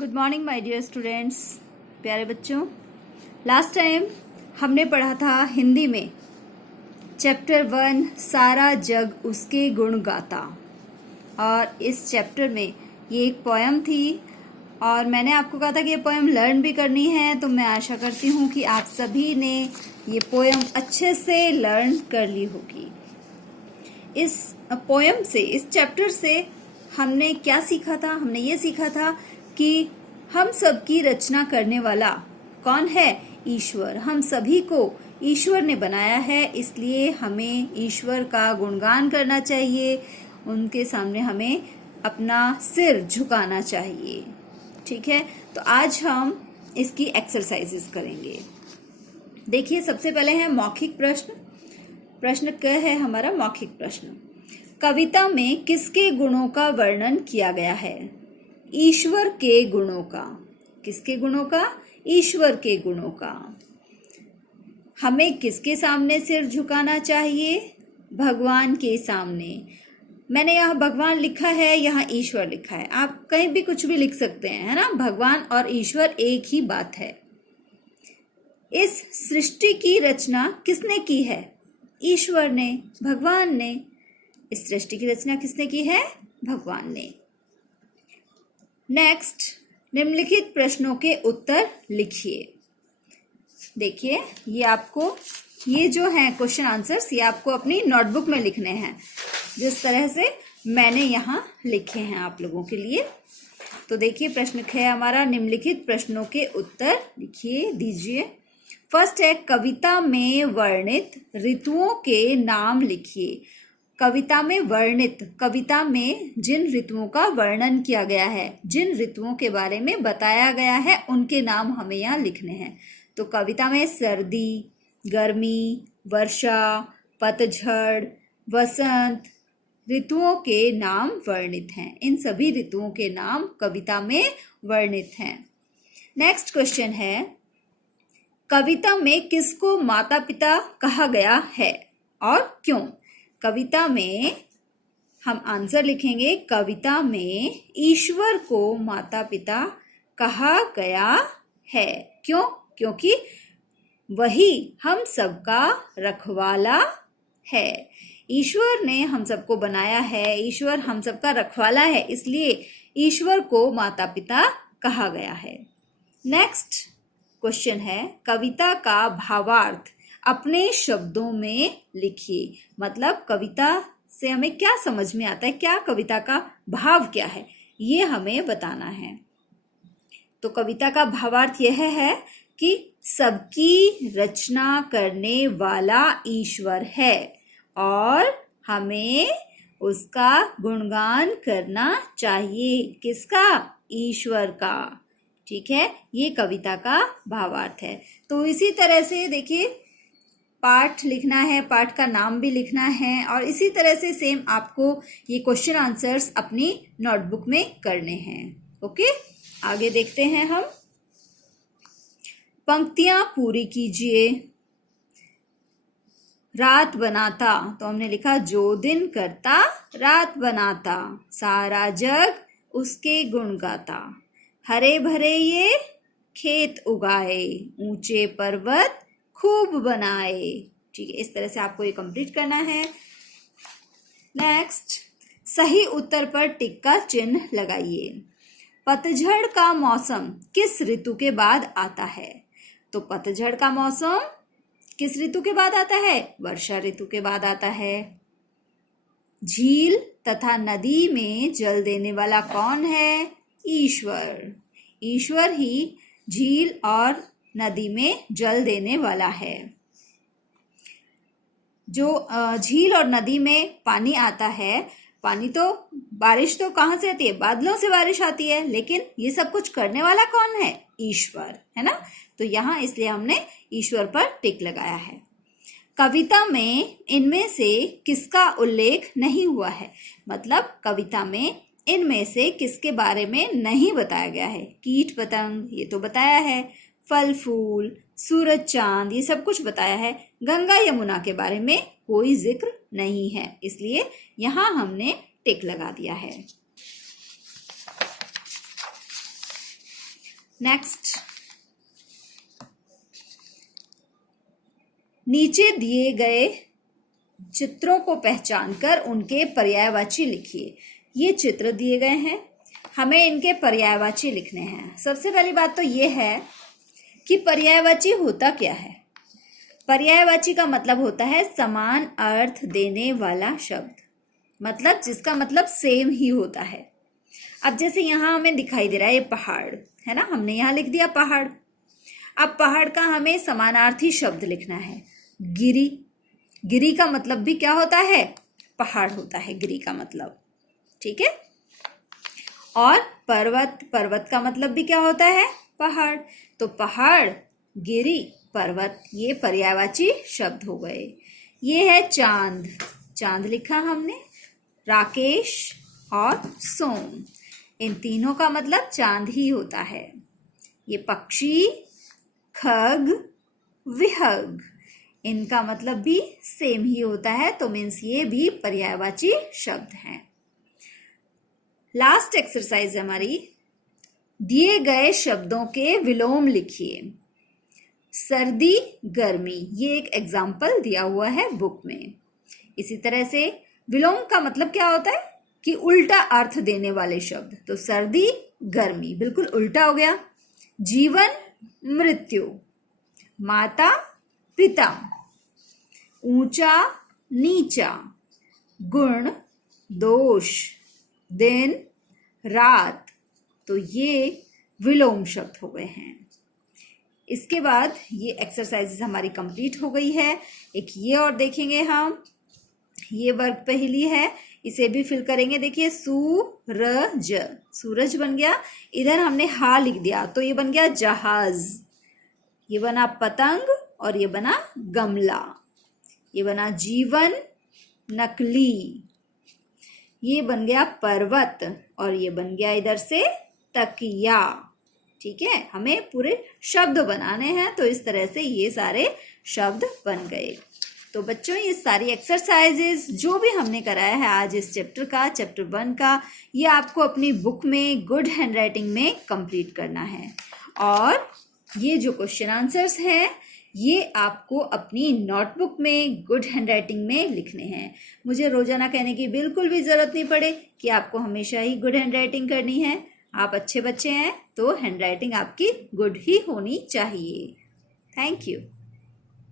Good morning my dear students, प्यारे बच्चों। Last time हमने पढ़ा था हिंदी में चैप्टर 1 सारा जग उसके गुण गाता। और इस चैप्टर में ये एक पोयम थी और मैंने आपको कहा था कि ये पोयम लर्न भी करनी है। तो मैं आशा करती हूँ कि आप सभी ने ये पोयम अच्छे से लर्न कर ली होगी। इस पोयम से, इस चैप्टर से हमने क्या सीखा था? हमने ये सीखा था कि हम सबकी रचना करने वाला कौन है? ईश्वर। हम सभी को ईश्वर ने बनाया है, इसलिए हमें ईश्वर का गुणगान करना चाहिए। उनके सामने हमें अपना सिर झुकाना चाहिए। ठीक है, तो आज हम इसकी एक्सरसाइजेस करेंगे। देखिए, सबसे पहले है मौखिक प्रश्न। प्रश्न क है हमारा मौखिक प्रश्न। कविता में किसके गुणों का वर्णन किया गया है? ईश्वर के गुणों का। किसके गुणों का? ईश्वर के गुणों का। हमें किसके सामने सिर झुकाना चाहिए? भगवान के सामने। मैंने यहाँ भगवान लिखा है, यहाँ ईश्वर लिखा है। आप कहीं भी कुछ भी लिख सकते हैं, है ना। भगवान और ईश्वर एक ही बात है। इस सृष्टि की रचना किसने की है? ईश्वर ने, भगवान ने। इस सृष्टि की रचना किसने की है? भगवान ने। नेक्स्ट, निम्नलिखित प्रश्नों के उत्तर लिखिए। देखिए, ये जो है क्वेश्चन आंसर्स, ये आपको अपनी नोटबुक में लिखने हैं, जिस तरह से मैंने यहाँ लिखे हैं आप लोगों के लिए। तो देखिए, प्रश्न है हमारा, निम्नलिखित प्रश्नों के उत्तर लिखिए, दीजिए। फर्स्ट है, कविता में वर्णित ऋतुओं के नाम लिखिए। कविता में वर्णित, कविता में जिन ऋतुओं का वर्णन किया गया है, जिन ऋतुओं के बारे में बताया गया है, उनके नाम हमें यहाँ लिखने हैं। तो कविता में सर्दी, गर्मी, वर्षा, पतझड़, वसंत ऋतुओं के नाम वर्णित हैं। इन सभी ऋतुओं के नाम कविता में वर्णित हैं। नेक्स्ट क्वेश्चन है, कविता में किसको माता पिता कहा गया है और क्यों? कविता में हम आंसर लिखेंगे, कविता में ईश्वर को माता पिता कहा गया है। क्यों? क्योंकि वही हम सबका रखवाला है। ईश्वर ने हम सबको बनाया है, ईश्वर हम सबका रखवाला है, इसलिए ईश्वर को माता पिता कहा गया है। नेक्स्ट क्वेश्चन है, कविता का भावार्थ अपने शब्दों में लिखिए। मतलब कविता से हमें क्या समझ में आता है, क्या कविता का भाव क्या है, ये हमें बताना है। तो कविता का भावार्थ यह है कि सबकी रचना करने वाला ईश्वर है और हमें उसका गुणगान करना चाहिए। किसका? ईश्वर का। ठीक है, ये कविता का भावार्थ है। तो इसी तरह से देखिए, पाठ लिखना है, पाठ का नाम भी लिखना है, और इसी तरह से सेम आपको ये क्वेश्चन आंसर्स अपनी नोटबुक में करने हैं। ओके, आगे देखते हैं हम। पंक्तियां पूरी कीजिए। रात बनाता, तो हमने लिखा जो दिन करता रात बनाता, सारा जग उसके गुण गाता, हरे भरे ये खेत उगाए, ऊंचे पर्वत खूब बनाए। ठीक है, इस तरह से आपको ये कंप्लीट करना है। नेक्स्ट, सही उत्तर पर टिक का चिन्ह लगाइए। पतझड़ का मौसम किस ऋतु के बाद आता है? तो पतझड़ का मौसम किस ऋतु के बाद आता है? वर्षा ऋतु के बाद आता है। झील तथा नदी में जल देने वाला कौन है? ईश्वर। ईश्वर ही झील और नदी में जल देने वाला है। जो झील और नदी में पानी आता है, पानी तो, बारिश तो कहाँ से आती है? बादलों से बारिश आती है, लेकिन ये सब कुछ करने वाला कौन है? ईश्वर, है ना। तो यहाँ इसलिए हमने ईश्वर पर टिक लगाया है। कविता में इनमें से किसका उल्लेख नहीं हुआ है? मतलब कविता में इनमें से किसके बारे में नहीं बताया गया है? कीट पतंग, ये तो बताया है। फल फूल, सूरज चांद, ये सब कुछ बताया है। गंगा यमुना के बारे में कोई जिक्र नहीं है, इसलिए यहाँ हमने टिक लगा दिया है। नेक्स्ट, नीचे दिए गए चित्रों को पहचानकर उनके पर्यायवाची लिखिए। ये चित्र दिए गए हैं, हमें इनके पर्यायवाची लिखने हैं। सबसे पहली बात तो ये है कि पर्यायवाची होता क्या है। पर्यायवाची का मतलब होता है समान अर्थ देने वाला शब्द, मतलब जिसका मतलब सेम ही होता है। अब जैसे यहाँ हमें दिखाई दे रहा है ये पहाड़ है ना, हमने यहाँ लिख दिया पहाड़। अब पहाड़ का हमें समानार्थी शब्द लिखना है, गिरी। गिरी का मतलब भी क्या होता है, पहाड़ होता है गिरी का मतलब, ठीक है। और पर्वत, पर्वत का मतलब भी क्या होता है, पहाड़। तो पहाड़, गिरी, पर्वत, ये पर्यायवाची शब्द हो गए। ये है चांद, चांद लिखा हमने। राकेश और सोम, इन तीनों का मतलब चांद ही होता है। ये पक्षी, खग, विहग, इनका मतलब भी सेम ही होता है, तो मीन्स ये भी पर्यायवाची शब्द हैं। लास्ट एक्सरसाइज हमारी, दिए गए शब्दों के विलोम लिखिए। सर्दी, गर्मी, ये एक एग्जाम्पल दिया हुआ है बुक में। इसी तरह से विलोम का मतलब क्या होता है कि उल्टा अर्थ देने वाले शब्द। तो सर्दी, गर्मी बिल्कुल उल्टा हो गया। जीवन, मृत्यु, माता, पिता, ऊंचा, नीचा, गुण, दोष, दिन, रात, तो ये विलोम शब्द हो गए हैं। इसके बाद ये एक्सरसाइजेस हमारी कंप्लीट हो गई है। एक ये और देखेंगे हम, ये वर्ग पहली है, इसे भी फिल करेंगे। देखिए सूरज, सूरज बन गया, इधर हमने हा लिख दिया तो ये बन गया जहाज। ये बना पतंग और ये बना गमला। ये बना जीवन, नकली। ये बन गया पर्वत और ये बन गया इधर से तकिया। ठीक है, हमें पूरे शब्द बनाने हैं, तो इस तरह से ये सारे शब्द बन गए। तो बच्चों, ये सारी एक्सरसाइजेज जो भी हमने कराया है आज इस चैप्टर का, चैप्टर 1 का, ये आपको अपनी बुक में गुड हैंडराइटिंग में कंप्लीट करना है। और ये जो क्वेश्चन आंसर्स हैं ये आपको अपनी नोटबुक में गुड हैंडराइटिंग में लिखने हैं। मुझे रोजाना कहने की बिल्कुल भी जरूरत नहीं पड़े कि आपको हमेशा ही गुड हैंडराइटिंग करनी है। आप अच्छे बच्चे हैं तो हैंडराइटिंग आपकी गुड ही होनी चाहिए। Thank you.